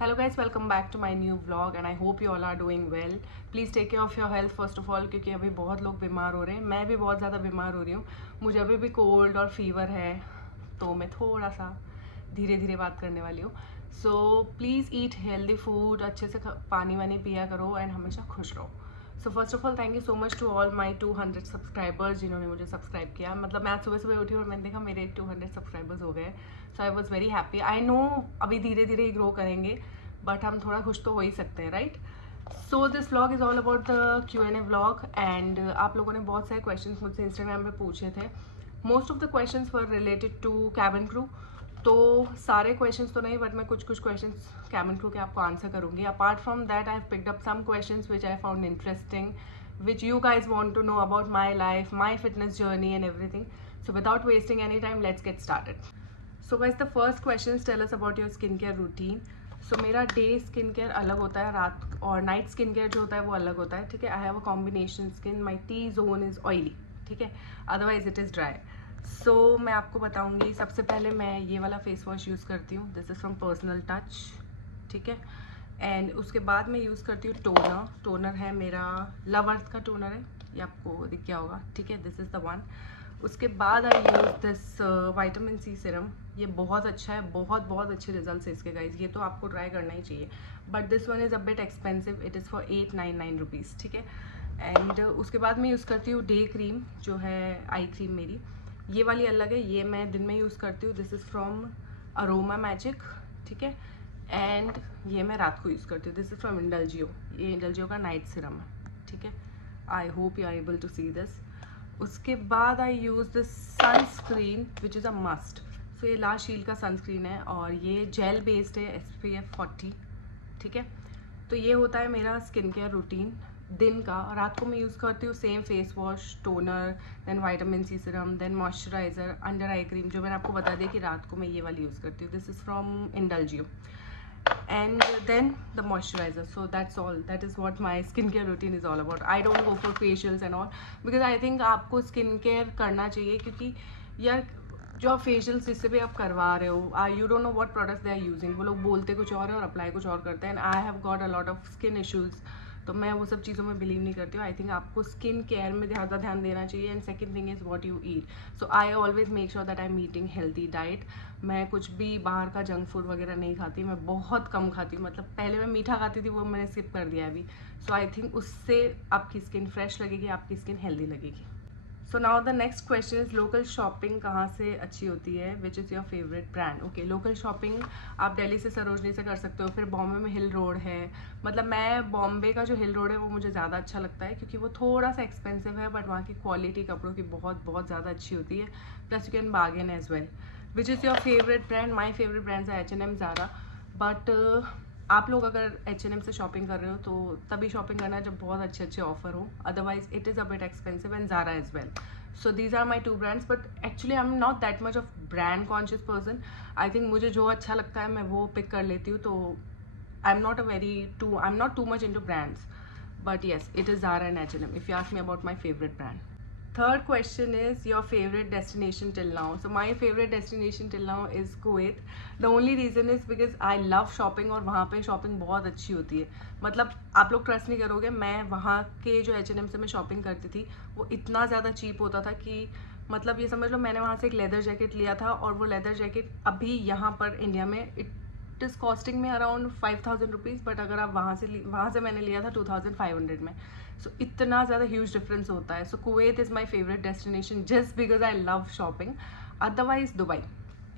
Hello guys, welcome back to my new vlog and I hope you all are doing well. Please take care of your health first of all, क्योंकि अभी बहुत लोग बीमार हो रहे हैं. मैं भी बहुत ज़्यादा बीमार हो रही हूँ. मुझे अभी भी कोल्ड और फीवर है, तो मैं थोड़ा सा धीरे धीरे बात करने वाली हूँ. So please eat healthy food, अच्छे से पानी वानी पिया करो एंड हमेशा खुश रहो. So first of all thank you so much to all my 200 subscribers जिन्होंने मुझे सब्सक्राइब किया. मतलब मैं आज सुबह सुबह उठी और मैंने देखा मेरे 200 सब्सक्राइबर्स हो गए. So I was very happy. I know अभी धीरे धीरे ही ग्रो करेंगे, बट हम थोड़ा खुश तो हो ही सकते हैं, right? So this vlog is all about the Q&A vlog. And आप लोगों ने बहुत सारे क्वेश्चन मुझसे इंस्टाग्राम पे पूछे थे. Most of the question were related to cabin crew. तो सारे क्वेश्चंस तो नहीं, बट मैं कुछ क्वेश्चंस कैबिन क्रू के आपको आंसर करूँगी. Apart from that I have picked up some questions which I found interesting, which you guys want to know about my life, my fitness journey and everything. So without wasting any time, let's get started. So guys, the first questions tell us about your skincare routine. So मेरा day skin care अलग होता है, रात और night skin care जो होता है वो अलग होता है, ठीक है. आई have a combination skin. My T zone is oily, ठीक है, अदरवाइज इट इज़ ड्राई. सो मैं आपको बताऊंगी. सबसे पहले मैं ये वाला फेस वॉश यूज़ करती हूँ. This is from personal touch, ठीक है. एंड उसके बाद मैं यूज़ करती हूँ टोनर. टोनर है मेरा लव अर्थ का टोनर है, ये आपको दिख गया होगा, ठीक है. This is the one. उसके बाद I use this vitamin C serum. ये बहुत अच्छा है, बहुत बहुत अच्छे रिजल्ट्स है इसके गाइज. ये तो आपको ट्राई करना ही चाहिए. But this one is a bit expensive. It is for 899 rupees, ठीक है. एंड उसके बाद मैं यूज़ करती हूँ डे क्रीम, जो है आई क्रीम मेरी. ये वाली अलग है, ये मैं दिन में यूज़ करती हूँ. This is from aroma magic, ठीक है. एंड ये मैं रात को यूज़ करती हूँ. This is from Indulgeo. ये इंडलजियो का नाइट सीरम है, ठीक है. I hope you are able to see this. उसके बाद I use this sunscreen which is a must. So ये ला शील्ड का सनस्क्रीन है और ये जेल बेस्ड है, SPF 40, ठीक है. तो ये होता है मेरा स्किन केयर रूटीन दिन का. रात को मैं यूज़ करती हूँ same face wash, toner, then vitamin C serum, then moisturiser, under eye cream, जो मैंने आपको बता दिया कि रात को मैं ये वाली यूज़ करती हूँ. This is from Indulgeo. And then the moisturizer. So that's all. That is what my skincare routine is all about. I don't go for facials and all because I think आपको skincare करना चाहिए, क्योंकि यार जो आप facials जिससे भी आप करवा रहे हो, you don't know what products they are using. वो लोग बोलते कुछ और है और अप्लाई कुछ और करते हैं. And I have got a lot of skin issues, तो मैं वो सब चीज़ों में बिलीव नहीं करती हूँ. आई थिंक आपको स्किन केयर में ज़्यादा ध्यान देना चाहिए. And second thing is what you eat. So I always make sure that I am eating healthy diet. मैं कुछ भी बाहर का जंक फूड वगैरह नहीं खाती. मैं बहुत कम खाती हूँ. मतलब पहले मैं मीठा खाती थी, वो मैंने स्किप कर दिया अभी. सो आई थिंक उससे आपकी स्किन फ्रेश लगेगी, आपकी स्किन हेल्दी लगेगी. So now the next question is local shopping कहाँ से अच्छी होती है, विच is your favourite brand. Okay, local shopping आप दिल्ली से सरोजनी से कर सकते हो. फिर बॉम्बे में हिल रोड है. मतलब मैं बॉम्बे का जो हिल रोड है वो मुझे ज़्यादा अच्छा लगता है, क्योंकि वो थोड़ा सा एक्सपेंसिव है, बट वहाँ की क्वालिटी कपड़ों की बहुत बहुत ज़्यादा अच्छी होती है. Plus you can bargain as well. Which is your favourite brand. My favourite brands है H&M, ज़ारा. बट आप लोग अगर H&M से शॉपिंग कर रहे हो तो तभी शॉपिंग करना जब बहुत अच्छे अच्छे ऑफर हो. Otherwise it is a bit expensive. And Zara as well. So these are my two brands. But actually I am not that much of brand conscious person. I think मुझे जो अच्छा लगता है मैं वो पिक कर लेती हूँ. तो I am not too much into brands. But yes, it is Zara and H&M if you ask me about my favourite brand. Third question is your favorite destination till now. So my favorite destination till now is Kuwait. The only reason is because I love shopping और वहाँ पे shopping बहुत अच्छी होती है. मतलब आप लोग ट्रस्ट नहीं करोगे, मैं वहाँ के जो H&M से मैं शॉपिंग करती थी वो इतना ज़्यादा चीप होता था कि मतलब ये समझ लो मैंने वहाँ से एक लेदर जैकेट लिया था और वो लेदर जैकेट अभी यहाँ पर इंडिया में इट इज़ कॉस्टिंग में अराउंड 5000 रुपीज़. बट अगर आप वहाँ से मैंने लिया था 2500 में. सो इतना ज़्यादा ह्यूज डिफरेंस होता है. So Kuwait is my favourite destination just because I love shopping. Otherwise Dubai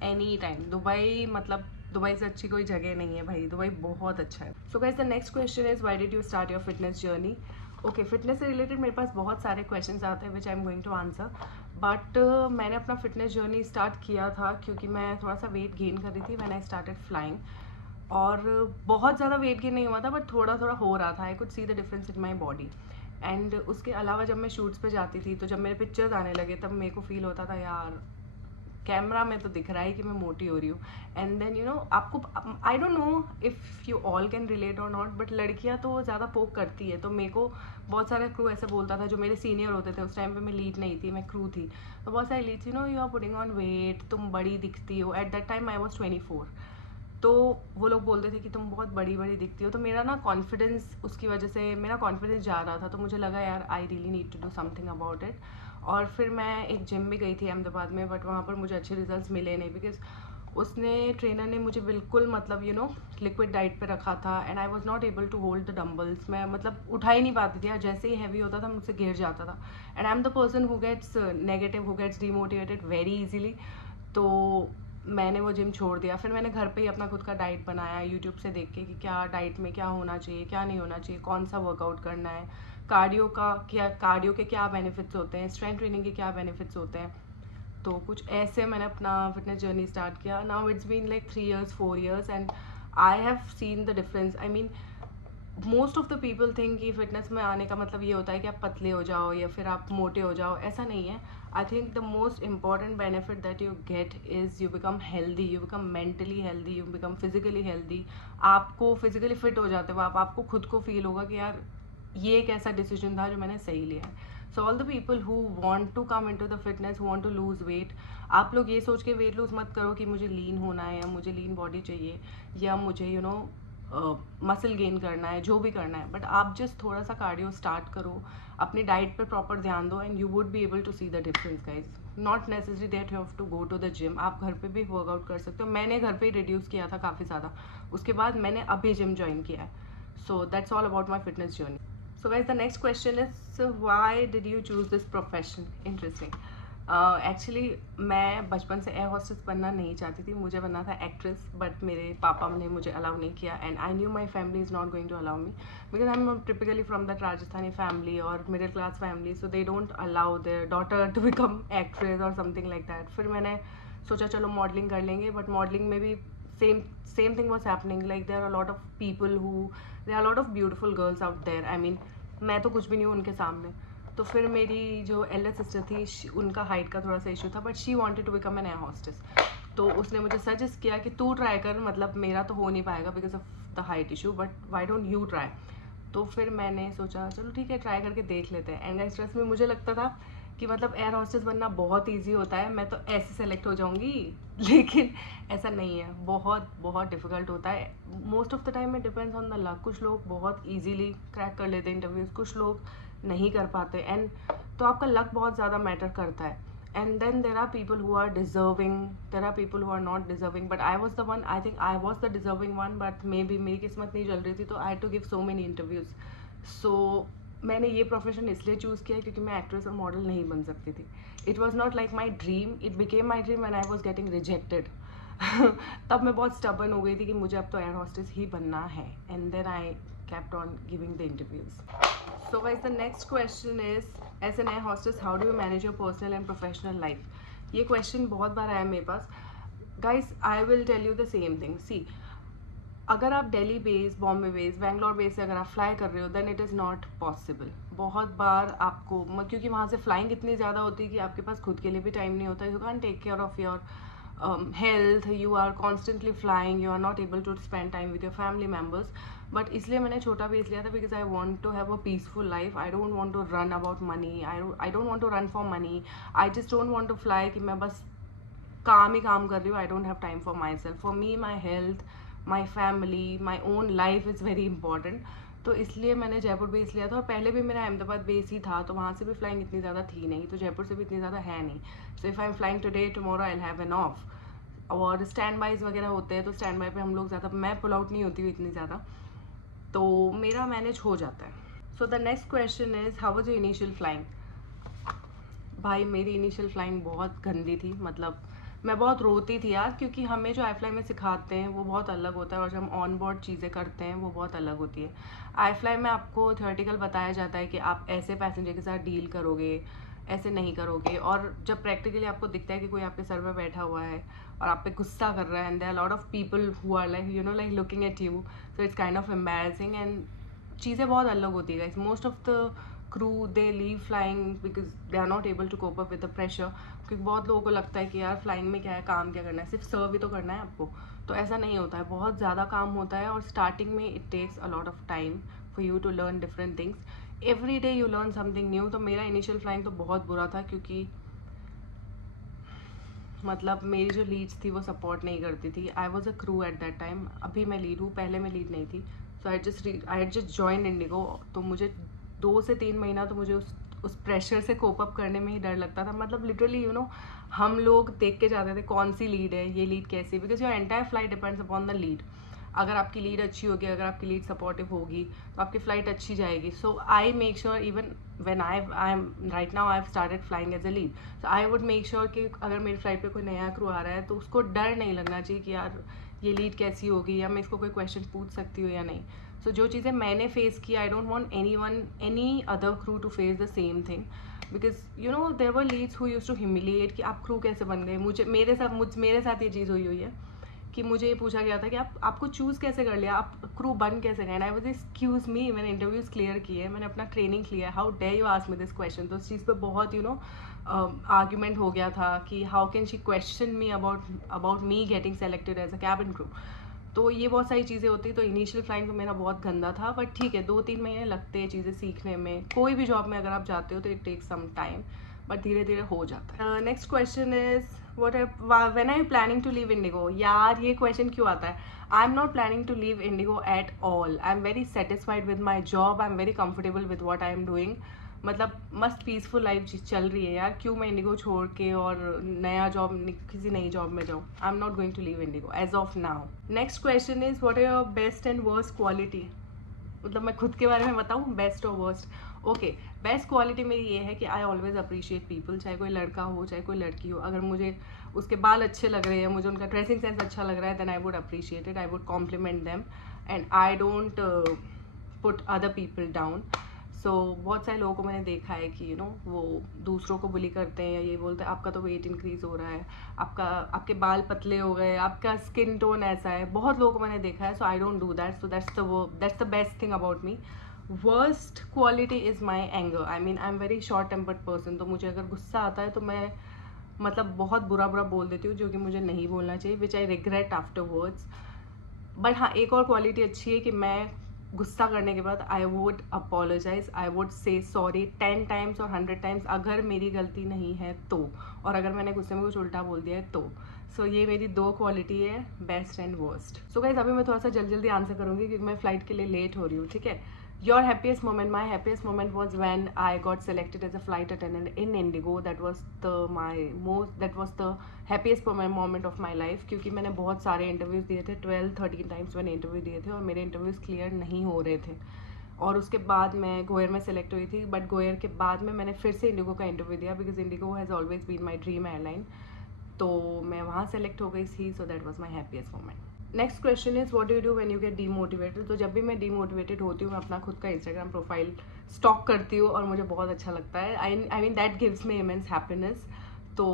any time. Dubai मतलब दुबई से अच्छी कोई जगह नहीं है भाई. दुबई बहुत अच्छा है. So guys the next question is why did you start your fitness journey. Okay, fitness से रिलेटेड मेरे पास बहुत सारे क्वेश्चन आते हैं which I am going to answer. But मैंने अपना फिटनेस जर्नी स्टार्ट किया था क्योंकि मैं थोड़ा सा वेट गेन कर रही थी व्हेन आई स्टार्टेड फ्लाइंग. और बहुत ज़्यादा वेट गेन नहीं हुआ था, बट थोड़ा थोड़ा हो रहा था. I could see the difference in my body. And उसके अलावा जब मैं शूट्स पे जाती थी तो जब मेरे पिक्चर्स आने लगे तब मेरे को फील होता था यार कैमरा में तो दिख रहा है कि मैं मोटी हो रही हूँ. एंड देन यू नो आपको I don't know if you all can relate और नॉट, बट लड़कियाँ तो ज़्यादा पोक करती है. तो मेरे को बहुत सारे क्रू ऐसे बोलता था जो मेरे सीनियर होते थे. उस टाइम पे मैं लीड नहीं थी, मैं क्रू थी. तो बहुत सारी लीड थी, no you are putting on weight, तुम बड़ी दिखती हो. At that time I was 24. तो वो लोग बोलते थे कि तुम बहुत बड़ी बड़ी दिखती हो, तो मेरा ना कॉन्फिडेंस, उसकी वजह से मेरा कॉन्फिडेंस जा रहा था, तो मुझे लगा यार I really need to do something about it. और फिर मैं एक जिम भी गई थी अहमदाबाद में, बट वहाँ पर मुझे अच्छे रिजल्ट्स मिले नहीं, बिकॉज उसने ट्रेनर ने मुझे बिल्कुल मतलब लिक्विड डाइट पे रखा था, and I was not able to hold the dumbbells. मैं मतलब उठा ही नहीं पाती थी, जैसे ही हैवी होता था मुझसे गिर जाता था। And I am the person who gets negative, who gets demotivated very easily. तो मैंने वो जिम छोड़ दिया। फिर मैंने घर पे ही अपना खुद का डाइट बनाया यूट्यूब से देख के कि क्या डाइट में क्या होना चाहिए, क्या नहीं होना चाहिए, कौन सा वर्कआउट करना है, कार्डियो के क्या बेनिफिट्स होते हैं, स्ट्रेंथ ट्रेनिंग के क्या बेनिफिट्स होते हैं। तो कुछ ऐसे मैंने अपना फिटनेस जर्नी स्टार्ट किया। Now it's been like 3 years 4 years and I have seen the difference. I mean most of the people think कि फिटनेस में आने का मतलब ये होता है कि आप पतले हो जाओ या फिर आप मोटे हो जाओ, ऐसा नहीं है। I think the most important benefit that you get is you become healthy, you become mentally healthy, you become physically healthy. आपको फिजिकली फिट हो जाते हो आप, आपको खुद को फील होगा कि यार ये एक ऐसा डिसीजन था जो मैंने सही लिया है। So all the people who want to come into the fitness, who want to lose weight, आप लोग ये सोच के वेट लूज मत करो कि मुझे लीन होना है या मुझे लीन बॉडी चाहिए या मुझे मसल गेन करना है, जो भी करना है, बट आप जस्ट थोड़ा सा कार्डियो स्टार्ट करो, अपनी डाइट पर प्रॉपर ध्यान दो, and you would be able to see the difference guys. Not necessary that you have to go to the gym, आप घर पे भी वर्कआउट कर सकते हो। मैंने घर पे ही रिड्यूस किया था काफ़ी ज़्यादा, उसके बाद मैंने अभी जिम ज्वाइन किया है। So that's all about my fitness journey. So guys, the next question is, so why did you choose this profession? Interesting. Actually मैं बचपन से एयर होस्टेस बनना नहीं चाहती थी, मुझे बनना था एक्ट्रेस, बट मेरे पापा ने मुझे अलाउ नहीं किया, and I knew my family is not going to allow me because I am typically from that Rajasthani family और middle class family, so they don't allow their daughter to become actress और something like that. फिर मैंने सोचा चलो modelling कर लेंगे, but modelling में भी same thing was happening, like there are a lot of people who, there are a lot of beautiful girls out there, I mean मैं तो कुछ भी नहीं हूँ उनके सामने। तो फिर मेरी जो एल्डर सिस्टर थी, उनका हाइट का थोड़ा सा इशू था, but she wanted to become an air hostess. तो उसने मुझे सजेस्ट किया कि तू ट्राई कर, मतलब मेरा तो हो नहीं पाएगा because of the height issue, but why don't you try. तो फिर मैंने सोचा चलो ठीक है, ट्राई करके देख लेते हैं। एंड गाइस ट्रस्ट में, मुझे लगता था कि मतलब एयर हॉस्टेस बनना बहुत ईजी होता है, मैं तो ऐसे सेलेक्ट हो जाऊंगी, लेकिन ऐसा नहीं है, बहुत बहुत डिफिकल्ट होता है। Most of the time it depends on the luck. कुछ लोग बहुत ईजीली क्रैक कर लेते हैं इंटरव्यूज, कुछ लोग नहीं कर पाते, एंड तो आपका लक बहुत ज़्यादा मैटर करता है। And then there are people who are deserving, there are people who are not deserving, but I was the one, I think I was the deserving one, but maybe मेरी किस्मत नहीं चल रही थी, तो I to give so many interviews. So मैंने ये profession इसलिए चूज़ किया क्योंकि मैं एक्ट्रेस और मॉडल नहीं बन सकती थी। It was not like my dream, it became my dream when I was getting rejected. तब मैं बहुत स्टबर्न हो गई थी कि मुझे अब तो एयर हॉस्टेस ही बनना है, and then I kept on giving the interviews. So guys, the next question is, as an air hostess, how do you manage your personal and professional life? ये question बहुत बार आया मेरे पास। Guys, I will tell you the same thing. See, अगर आप Delhi base, Bombay base, Bangalore base से अगर आप fly कर रहे हो, then it is not possible. बहुत बार आपको क्योंकि वहाँ से फ्लाइंग इतनी ज़्यादा होती है कि आपके पास खुद के लिए भी टाइम नहीं होता, you can take care of your health, you are constantly flying, you are not able to spend time with your family members. But इसलिए मैंने छोटा बेस लिया था because I want to have a peaceful life. I don't want to run about money, I don't want to run for money, I just don't want to fly कि मैं बस काम ही काम कर रही हूँ। I don't have time for my self, for me my health, my family, my own life is very important. तो इसलिए मैंने जयपुर बेस लिया था, और पहले भी मेरा अहमदाबाद बेस ही था, तो वहाँ से भी फ्लाइंग इतनी ज़्यादा थी नहीं, तो जयपुर से भी इतनी ज़्यादा है नहीं। So if I am flying today, tomorrow I will have an of. और स्टैंड बाइज वगैरह होते हैं, तो स्टैंड बाई पे हम लोग ज़्यादा, मैं पुल आउट नहीं होती हूँ इतनी ज़्यादा, तो मेरा मैनेज हो जाता है। So the next question is, how was your initial flying? भाई मेरी इनिशियल फ्लाइंग बहुत गंदी थी, मतलब मैं बहुत रोती थी यार, क्योंकि हमें जो आई फ्लाई में सिखाते हैं वो बहुत अलग होता है, और जब हम ऑन बोर्ड चीज़ें करते हैं वो बहुत अलग होती है। आई फ्लाई में आपको थियोरेटिकल बताया जाता है कि आप ऐसे पैसेंजर के साथ डील करोगे, ऐसे नहीं करोगे, और जब प्रैक्टिकली आपको दिखता है कि कोई आपके सर पे बैठा हुआ है और आप पे गुस्सा कर रहा है, and there are lot of people who are like like looking at you, so it's kind of embarrassing, and चीज़ें बहुत अलग होती है guys. Most of the crew they leave flying because they are not able to cope up with the pressure, क्योंकि बहुत लोगों को लगता है कि यार फ्लाइंग में क्या है, काम क्या करना है, सिर्फ सर्व ही तो करना है आपको। तो ऐसा नहीं होता है, बहुत ज़्यादा काम होता है, और स्टार्टिंग में it takes a lot of time for you to learn different things. Every day you learn something new. तो मेरा इनिशियल फ्लाइंग तो बहुत बुरा था, क्योंकि मतलब मेरी जो लीड्स थी वो सपोर्ट नहीं करती थी. I was a crew eight that time. अभी मैं लीड हूँ, पहले मैं लीड नहीं थी. सो आई जस्ट जॉइन इंडिगो. तो मुझे 2 से 3 महीना तो मुझे उस प्रेशर से कोप अप करने में ही डर लगता था. मतलब लिटरली हम लोग देख के जाते थे कौन सी लीड है, ये लीड कैसी, because your entire flight depends upon the lead. अगर आपकी लीड अच्छी होगी, अगर आपकी लीड सपोर्टिव होगी तो आपकी फ़्लाइट अच्छी जाएगी. So I make sure even when I am right now I have started flying as a lead. So I would make sure कि अगर मेरी फ्लाइट पे कोई नया क्रू आ रहा है तो उसको डर नहीं लगना चाहिए कि यार ये लीड कैसी होगी, या मैं इसको कोई क्वेश्चन पूछ सकती हूँ या नहीं. सो जो चीज़ें मैंने फेस की, I don't want any other crew to face the same thing. Because there were leads who used to humiliate कि आप क्रू कैसे बन गए. मेरे साथ ये चीज़ हुई है कि मुझे ये पूछा गया था कि आपको चूज़ कैसे कर लिया, आप क्रू बन कैसे गए. आई वाज एक्सक्यूज़ मी, मैंने इंटरव्यूज़ क्लियर किए, मैंने अपना ट्रेनिंग किया, how dare you ask me this question. तो उस चीज़ पे बहुत आर्ग्यूमेंट हो गया था कि how can she question me about me getting selected as a cabin crew. तो ये बहुत सारी चीज़ें होती. तो इनिशियल फ्लाइंग तो मेरा बहुत गंदा था, बट ठीक है, 2-3 महीने लगते हैं चीज़ें सीखने में. कोई भी जॉब में अगर आप जाते हो तो it takes some time, but धीरे धीरे हो जाता है. Next question is when are you planning to leave Indigo? यार ये क्वेश्चन क्यों आता है? I am not planning to leave IndiGo at all. I am very satisfied with my job. I am very comfortable with what I am doing. मतलब मस्त peaceful life चल रही है यार. क्यों मैं इंडिगो छोड़ के और नया जॉब किसी नई जॉब में जाऊँ? I am not going to leave IndiGo as of now. Next question is what are your best and worst quality. मतलब मैं खुद के बारे में बताऊँ, बेस्ट और वर्स्ट. ओके, बेस्ट क्वालिटी मेरी ये है कि आई ऑलवेज अप्रिशिएट पीपल. चाहे कोई लड़का हो चाहे कोई लड़की हो, अगर मुझे उसके बाल अच्छे लग रहे हैं, मुझे उनका ड्रेसिंग सेंस अच्छा लग रहा है, then I would appreciate it, I would compliment them, and I don't put other people down. So बहुत सारे लोगों को मैंने देखा है कि वो दूसरों को बुली करते हैं या ये बोलते हैं आपका तो वेट इंक्रीज हो रहा है, आपके बाल पतले हो गए, आपका स्किन टोन ऐसा है. बहुत लोगों को मैंने देखा है. So I don't do that. So that's the best thing about me. Worst quality is my anger. I mean I am very short tempered person. तो मुझे अगर गुस्सा आता है तो मैं मतलब बहुत बुरा बोल देती हूँ, जो कि मुझे नहीं बोलना चाहिए, which I regret afterwards. But हाँ, एक और क्वालिटी अच्छी है कि मैं गुस्सा करने के बाद I would apologize, I would say sorry 10 times और 100 टाइम्स अगर मेरी गलती नहीं है तो, और अगर मैंने गुस्से में कुछ उल्टा बोल दिया है तो. सो ये मेरी 2 क्वालिटी है, best and worst. So guys, अभी मैं थोड़ा सा जल्दी आंसर करूँगी क्योंकि मैं फ्लाइट के लिए लेट हो रही हूँ. ठीक है. Your happiest moment? My happiest moment was when I got selected as a flight attendant in Indigo. That was the happiest moment of my life. क्योंकि मैंने बहुत सारे इंटरव्यूज़ दिए थे, 12-13 टाइम्स मैंने इंटरव्यू दिए थे और मेरे इंटरव्यूज़ क्लियर नहीं हो रहे थे. और उसके बाद मैं गोयर में सेलेक्ट हुई थी, बट गोयर के बाद में मैंने फिर से इंडिगो का इंटरव्यू दिया, because IndiGo has always been my dream airline. तो मैं वहाँ सेलेक्ट हो गई थी. So that was my happiest moment. Next question is what do you do when you get demotivated. तो जब भी मैं डीमोटिवेटेड होती हूँ, मैं अपना खुद का इंस्टाग्राम प्रोफाइल स्टॉक करती हूँ और मुझे बहुत अच्छा लगता है. I mean that gives me immense happiness. तो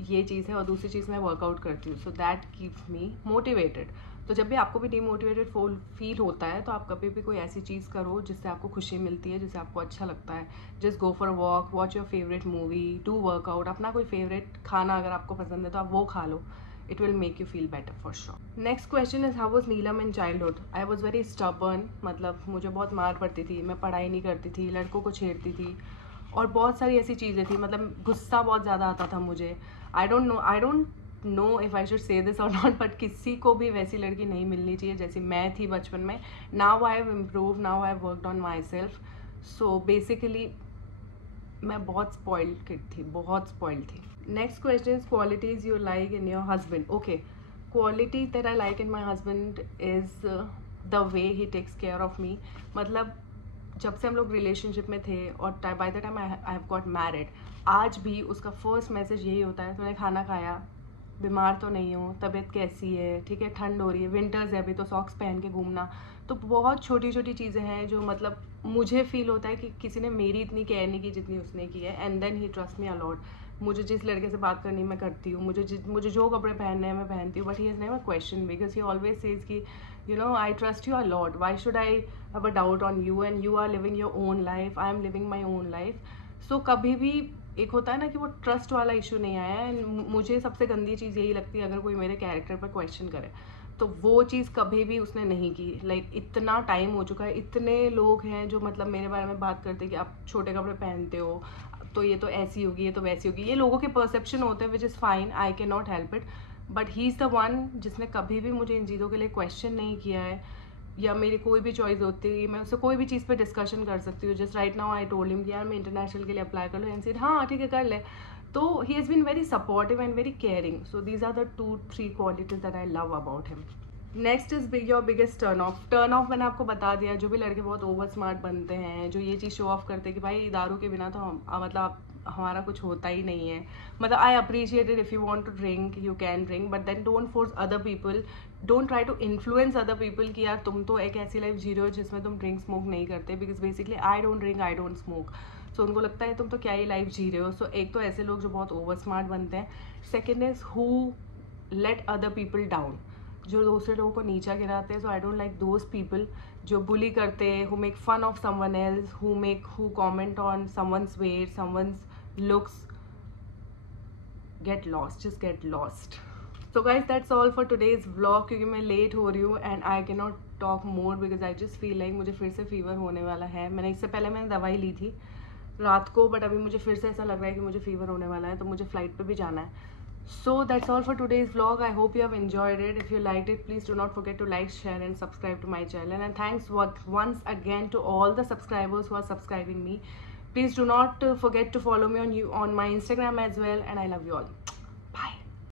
ये चीज़ है. और दूसरी चीज़ मैं वर्कआउट करती हूँ, so that keeps me motivated. तो जब भी आपको भी डीमोटिवेटेड फील होता है तो आप कभी भी कोई ऐसी चीज़ करो जिससे आपको खुशी मिलती है, जिससे आपको अच्छा लगता है. Just go for a walk, watch your favourite movie, do workout. अपना कोई फेवरेट खाना अगर आपको पसंद है तो आप वो खा लो. It will make you feel better for sure. Next question is how was Neelam in childhood? I was very stubborn. मतलब मुझे बहुत मार पड़ती थी, मैं पढ़ाई नहीं करती थी, लड़कों को छेड़ती थी और बहुत सारी ऐसी चीज़ें थी. मतलब गुस्सा बहुत ज़्यादा आता था मुझे. I don't know if I should say this or not, but किसी को भी वैसी लड़की नहीं मिलनी चाहिए जैसी मैं थी बचपन में. Now I have improved, now I have worked on myself. So basically मैं बहुत स्पॉइल्ड किड थी, बहुत स्पॉइल्ड थी. Next question is qualities you like in your husband. Okay, quality that I like in my husband is the way he takes care of me. मतलब जब से हम लोग रिलेशनशिप में थे और by the time I have got married, आज भी उसका फर्स्ट मैसेज यही होता है, तूने खाना खाया, बीमार तो नहीं हो, तबीयत कैसी है, ठीक है, ठंड हो रही है, विंटर्स है अभी तो सॉक्स पहन के घूमना. तो बहुत छोटी छोटी चीज़ें हैं जो मतलब मुझे फील होता है कि किसी ने मेरी इतनी केयर नहीं की जितनी उसने की है. And then he trust me a lot. मुझे जिस लड़के से बात करनी मैं करती हूँ, मुझे जो कपड़े पहनने हैं मैं पहनती हूँ, but he has never question because he always says कि I trust you a lot, why should I have a doubt on you, and you are living your own life, I am living my own life. So कभी भी एक होता है ना कि वो trust वाला इशू नहीं आया है. एंड मुझे सबसे गंदी चीज़ यही लगती है अगर कोई मेरे कैरेक्टर पर क्वेश्चन करे, तो वो चीज़ कभी भी उसने नहीं की. लाइक इतना टाइम हो चुका है, इतने लोग हैं जो मतलब मेरे बारे में बात करते हैं कि आप छोटे कपड़े पहनते हो, तो ये तो ऐसी होगी, ये तो वैसी होगी, ये लोगों के परसेप्शन होते हैं, which is fine, I can not help it, but he is the one जिसने कभी भी मुझे इन चीज़ों के लिए क्वेश्चन नहीं किया है, या मेरी कोई भी चॉइस होती है मैं उससे कोई भी चीज़ पे डिस्कशन कर सकती हूँ. Just right now I told him कि यार मैं इंटरनेशनल के लिए अप्लाई कर लूँ, एंड सेड हाँ ठीक है कर ले. तो he has been very supportive and very caring. So these are the 2-3 qualities that I love about him. Next is your biggest turn off. Turn off मैंने आपको बता दिया, जो भी लड़के बहुत ओवर स्मार्ट बनते हैं, जो ये चीज़ शो ऑफ करते हैं कि भाई दारू के बिना तो मतलब हमारा कुछ होता ही नहीं है. मतलब I appreciate it, if you want to drink you can drink, but then don't force other people, don't try to influence other people कि यार तुम तो एक ऐसी लाइफ जी रहे हो जिसमें तुम ड्रिंक स्मोक नहीं करते, because basically I don't drink, I don't smoke. So उनको लगता है तुम तो क्या ही लाइफ जी रहे हो. सो एक तो ऐसे लोग जो बहुत ओवर स्मार्ट बनते हैं. Second is who let other people down, जो दूसरे लोगों को नीचा गिराते हैं. So I don't like those people जो बुली करते हैं, who make fun of someone else, who comment on someone's weight, someone's looks. Get lost, just get lost. So guys that's all for today's vlog, क्योंकि मैं लेट हो रही हूँ and I can not talk more because I just feel like मुझे फिर से fever होने वाला है. इससे पहले मैंने दवाई ली थी रात को, बट अभी मुझे फिर से ऐसा लग रहा है कि मुझे फीवर होने वाला है, तो मुझे फ्लाइट पे भी जाना है. So that's all for today's vlog. I hope you have enjoyed it. If you liked it, please do not forget to like, share and subscribe to my channel. And thanks once again to all the subscribers who are subscribing me. Please do not forget to follow me on my Instagram as well. And I love you all.